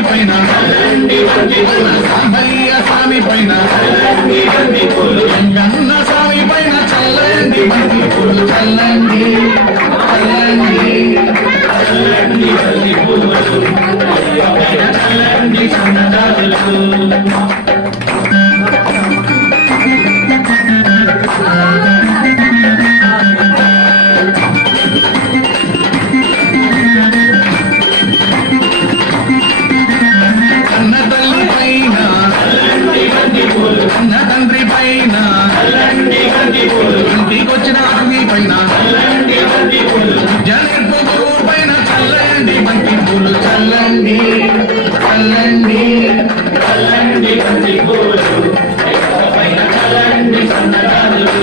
స్వామి పైన సాంబయ్య స్వామి పైన గన్న స్వామి పైన చల్లండి బంతి పూలు చల్లండి చల్లండి చల్లండి బంతి పూలు చల్లండి సన్నదారులు తండ్రి పైన ఇంటికొచ్చిన అగ్ని పైన జనపు గురువు పైన చల్లండి బంతి పూలు చల్లండి చల్లండి చల్లండి బంతి పూలు పైన చల్లండి సన్నదారులు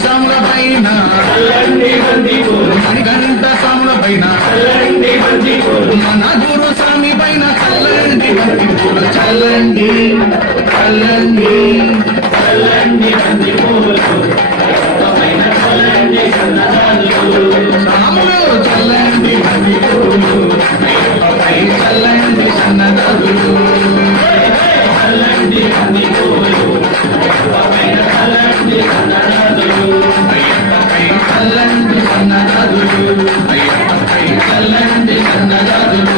సాముల పైన గంట సాముల పైన మన గురు స్వామి పైన చల్లండి బంతి పూలు చల్లండి చల్లండి చల్లండి బంతి పూలు పైన చల్లండి సాములు చల్లండి బంతి పూలు పై చల్లండి సన్నదారులు చల్లండి బంతి పూలు పైన చల్లండి సన్నదారులు చల్లండి సన్నదారులు అయ్యప్పపై చల్లండి సన్నదారులు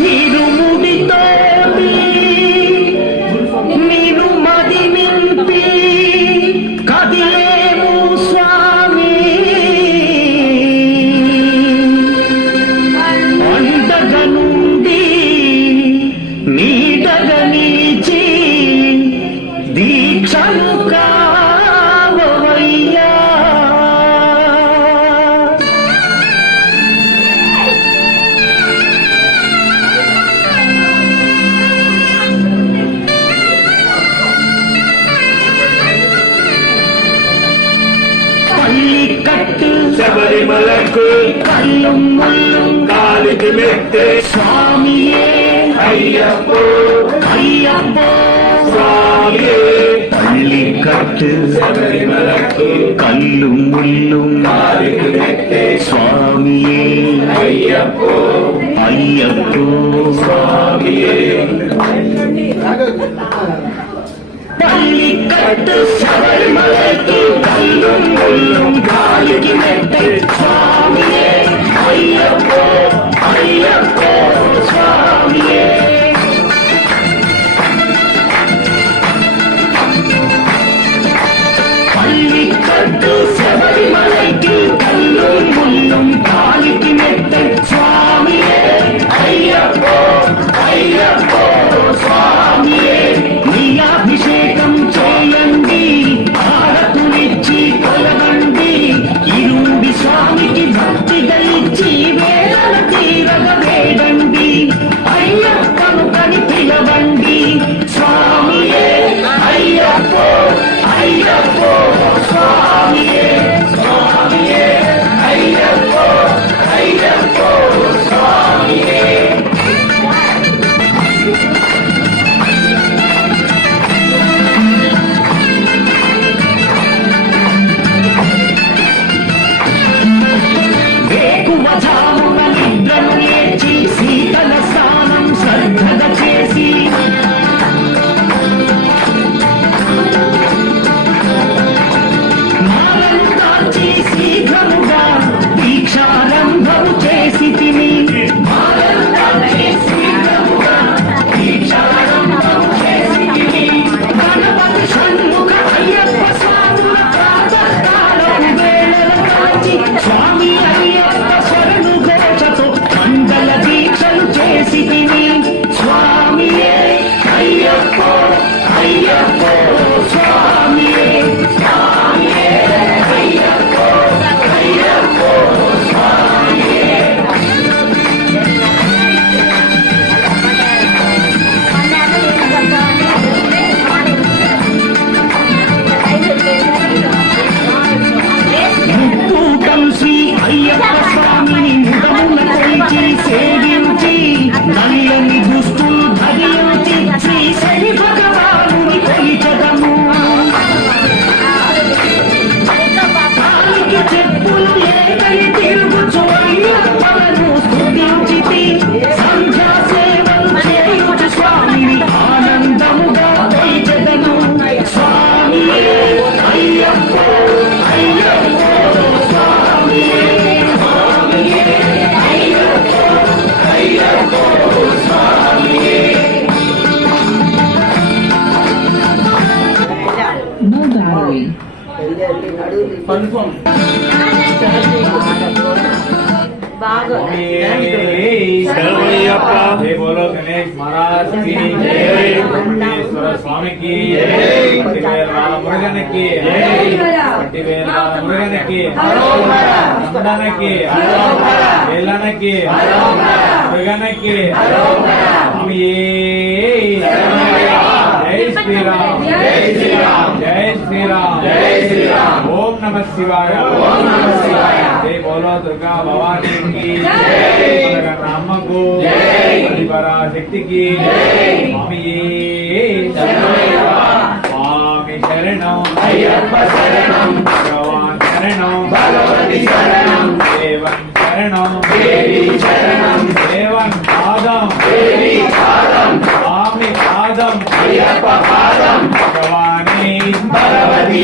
నీరు ముడితో నీరు మది నింపి కదిలేము స్వామి అండగా నుండి నీడగా నీచి దీక్షను కావయ్యా కట్టు శబరిమలకు కల్లుం ముల్లుం కాలికి మెట్టే స్వామియే అయ్యప్పో అయ్యప్పో స్వామియే పల్లి కట్టు శబరిమలకు కల్లుం ముల్లుం కాలికి మెట్టే స్వామియే అయ్యప్పో అయ్యప్పో స్వామియే పల్లి కట్టు శబరిమలకు కల్లుం ముల్లుం కాలికి మెట్టే స్వామియే అయ్యప్పో అయ్యప్పో స్వామియే పల్లి కట్టు శబరిమలకు కల్లుం ముల్లుం కాలికి మెట్టే స్వామియే అయ్యప్పో అయ్యప్పో స్వామియే అభిషేకం చేయండి హారతులిచ్చి కొలవండి ఇరుండి స్వామికి భక్తి जय बोलो गणेश महाराज की जय, स्वामी की जय, मुरुगन की जय, मुरुगन की नंदन की वेलन की मुरुगन की जय श्री राम जय श्री राम जय श्री राम जय श्री राम। ओम नमः शिवाय ओम नमः शिवाय। जय बोलो दुर्गा भवानी की जय, नाम को जय, पराशक्ति की जय। स्वामी स्वामी शरणं अय्यप्पा शरणं भगवान शरणं भगवती शरणं देवं शरणं देवी शरणं देवं पादं देवी पादं स्वामी पादं अय्यप्पा पादं भगवानी भगवती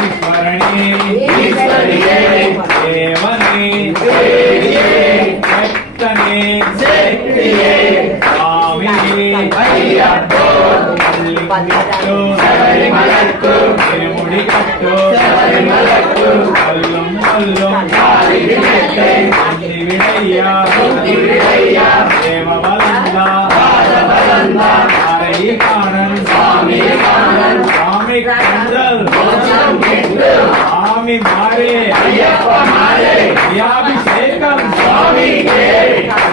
ईश्वरणी ईश्वरिये देवने देविये शक्तने शक्तिये स्वामी अय्यप्पो मल्लिकट्टु शबरिमलक्कु तिरुमुडिकट्टु शबरिमलक्कु अल्लुम अल्लुम कालिविडट्टे अन्निविडय्या अन्निविडय्या देवबलन्दा पादबलन्दा आरयि काणन् स्वामी काणन् स्वामी कंडल स्वामी मारे अय्यप्पा मारे अभिषेकम स्वामी के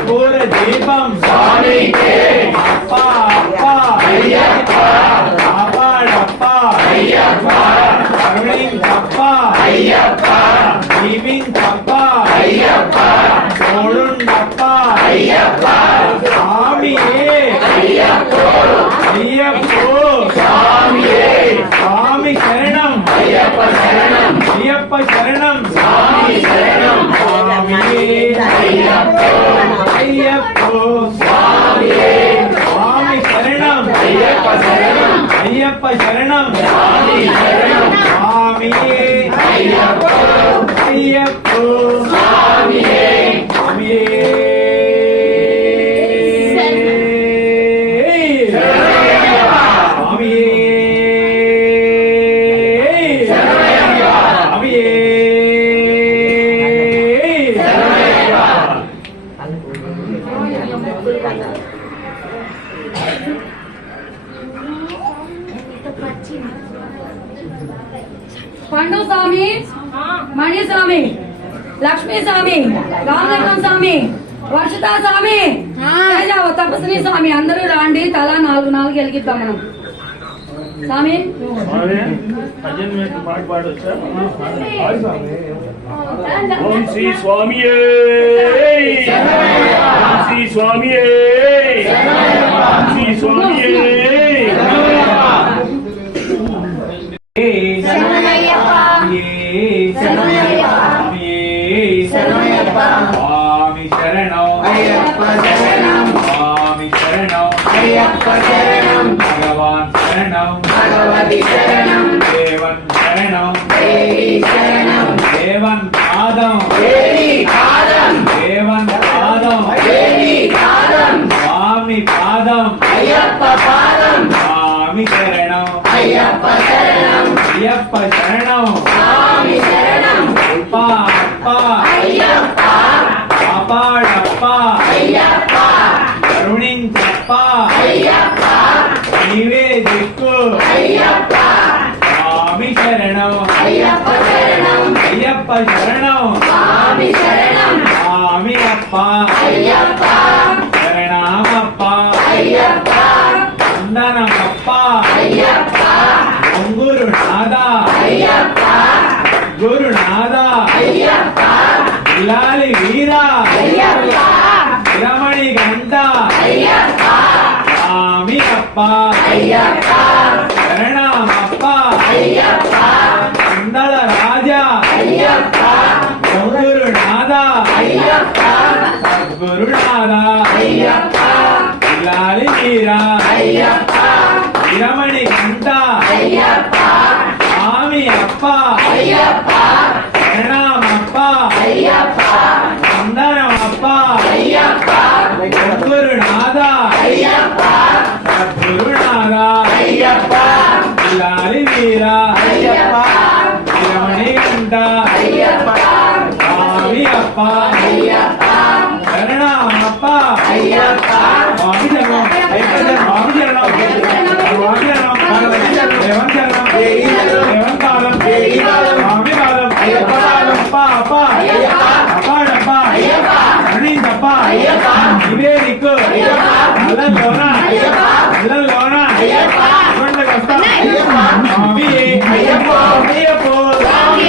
पूर दीपम स्वामी के अप्पा अप्पा अय्यप्पा अप्पा अप्पा अय्यप्पा करुणिं तप्पा अय्यप्पा दीविं तप्पा अय्यप्पा तोडुंडप्पा अय्यप्पा स्वामी अय्यप्पो अय्यप्पो स्वामी स्वामी शरणं अय्यप्पा शरणं अय्यप्पा शरणं स्वामी शरणं स्वामी अय्यप्पो अय्यप्पो स्वामी स्वामी शरणं अय्यप्पा शरणं अय्यप्पा शरणं स्वामी शरणं स्वामी अय्यप्पो अय्यप्पो स्वामी स्वामी पंडू स्वामी मणि स्वामी लक्ष्मी स्वामी रामलिंगम स्वामी వర్షితా స్వామి తపస్విని స్వామి అందరూ రాండి తలా 4 వెలిగిద్దాం మనం స్వామి ఓం శ్రీ స్వామి శ్రీ స్వామి శ్రీ స్వామి स्वामी शरणं अय्यप्पा शरणं स्वामी शरणं अय्यप्पा शरणं भगवान शरणं भगवती शरणं देवं शरणं देवी शरणं देवं पादं देवी पादं देवं पादं देवी पादं स्वामी पादं अय्यप्पा पादं स्वामी शरणं अय्यप्पा शरणं अय्यप्पा शरणं स्वामी शरणं अप्पा अप्पा अय्यप्पा अप्पा अय्यप्पा करुणिं तप्पा अय्यप्पा नीवे दिक्कु अय्यप्पा स्वामी शरणं अय्यप्पा शरणं अय्यप्पा शरणं स्वामी शरणं स्वामी अप्पा अय्यप्पा शरणमप्पा अय्यप्पा वन्दनमप्पा अय्यप्पा गुरुनादा अय्यप्पा गुरुनादा अय्यप्पा इलाली वीरा अय्यप्पा रमणी गंटा अय्यप्पा स्वामी अप्पा अय्यप्पा शरणमप्पा अय्यप्पा मंडल राजा अय्यप्पा गुरुनादा अय्यप्पा सद्गुरुनादा अय्यप्पा इलाली वीरा अय्यप्पा रमणी गंटा अय्यप्पा स्वामी अप्पा अय्यप्पा शरणमप्पा अय्यप्पा वन्दनमप्पा अय्यप्पा गुरुनादा अय्यप्पा सद्गुरुनादा अय्यप्पा इलाली वीरा अय्यप्पा रमणी వెంట స్వామి అప్ప శరణమప్ప స్వామి శరణం స్వామి శరణం స్వామి శరణం దేవన్ శరణం దేవన్ కాలం స్వామి కాలం అప్ప అప్ప అప్పాడప్ప అన్నీందప్ప ఇవే దిక్కు అల్లంలోన ఇవ్వండికి వస్తా స్వామి అయ్యప్పో స్వామి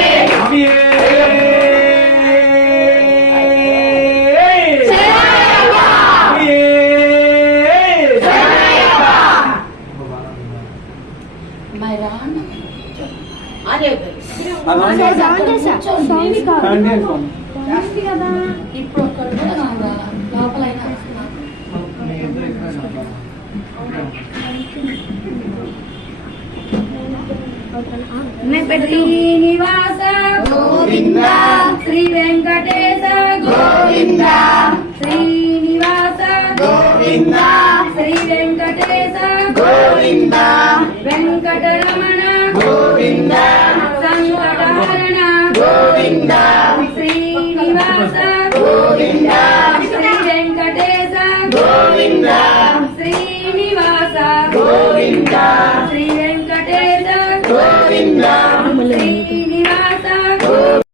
ఇప్పుడు ఒక్కరు కూడా లోపలైనా శ్రీనివాస గోవింద శ్రీ వెంకటేశ గోవింద శ్రీనివాస గోవింద